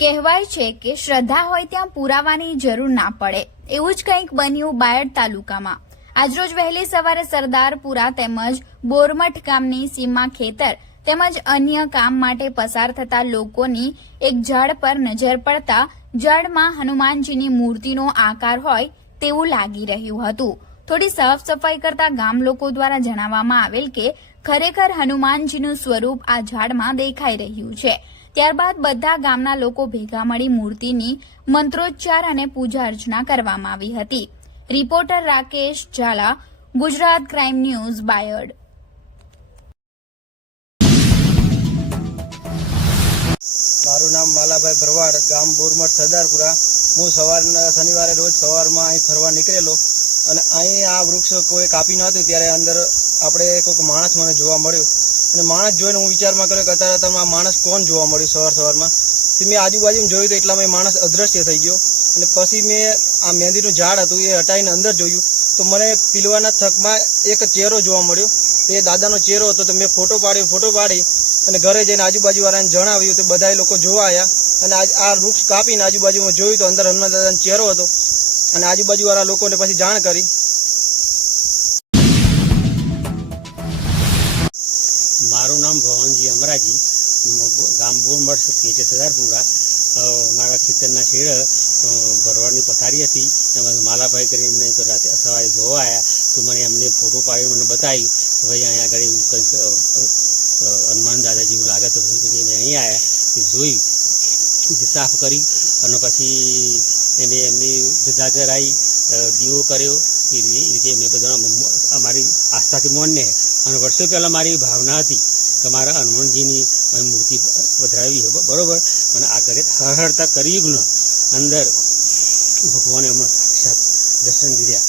કહેવાય છે કે શ્રદ્ધા હોય ત્યાં પુરાવાની જરૂર ના પડે. એવું જ કંઈક બન્યું બાયડ તાલુકામાં. આજરોજ વહેલી સવારે સરદારપુરા તેમજ બોરમઠ ગામની સીમા ખેતર તેમજ અન્ય કામ માટે પસાર થતા લોકોની એક ઝાડ પર નજર પડતા ઝાડમાં હનુમાનજીની મૂર્તિનો આકાર હોય તેવું લાગી રહ્યું હતું. થોડી સાફ સફાઈ કરતા ગામ લોકો દ્વારા જણાવવામાં આવેલ કે ખરેખર હનુમાનજીનું સ્વરૂપ આ ઝાડમાં દેખાઈ રહ્યું છે. ત્યારબાદ બધા ગામના લોકો ભેગા મળી મૂર્તિની મંત્રોચ્ચાર અને પૂજા અર્ચના કરવામાં આવી હતી. Reporter Rakesh Jhala, Gujarat crime news, Bayad. મારું નામ માલાભાઈ ભરવાડ, ગામ બોરમઠ, સરદારપુરા. હું શનિવારે રોજ સવારમાં અહીં ફરવા નીકળેલો અને અહીં આ વૃક્ષ કોઈ કાપી નહોતું ત્યારે અંદર આપણે કોઈક માણસ મને જોવા મળ્યો અને માણસ જોઈને હું વિચારમાં કર્યો કે અત્યારે આ માણસ કોણ જોવા મળ્યું સવારમાં. મેં આજુબાજુમાં જોયું તો એટલામાં એ માણસ અદૃશ્ય થઈ ગયો અને પછી મેં આ મહેંદીનું ઝાડ હતું એ હટાવીને અંદર જોયું તો મને પીલવાના થકમાં એક ચહેરો જોવા મળ્યો. તે દાદાનો ચહેરો હતો તો મેં ફોટો પાડી અને ઘરે જઈને આજુબાજુવાળાને જણાવ્યું તો બધા લોકો જોવા આવ્યા અને આ વૃક્ષ કાપીને આજુબાજુમાં જોયું તો અંદર હનુમાન દાદાનો ચહેરો હતો અને આજુબાજુવાળા લોકોને પછી જાણ કરી. મારું નામ ભવનજી અમરાજી, ગામ બોરમઠ, પેટે સરદારપુરા. મારા ખેતરના શેડ ભરવાની પથારી હતી, એમાં માલાભાઈ કરીને રાતે સવારે જોવા આવ્યા તો મને એમને ફોટો પાડી મને બતાવ્યું ભાઈ અહીંયા આગળ એવું કંઈક હનુમાન દાદા જેવું લાગે તો પછી મેં અહીં આવ્યા તે જોયું, સાફ કરી અને પછી એને એમની ધજા ચરાવી, દીવો કર્યો. એ રીતે મેં બધા અમારી આસ્થાથી મોનને અને વર્ષો પહેલાં મારી ભાવના હતી કે મારા હનુમાનજીની મૂર્તિ પધરાવી છે, બરાબર. અને આ કરે હરહરતા કળિયુગનો અંદર ભગવાને અમને સાક્ષાત દર્શન દીધા.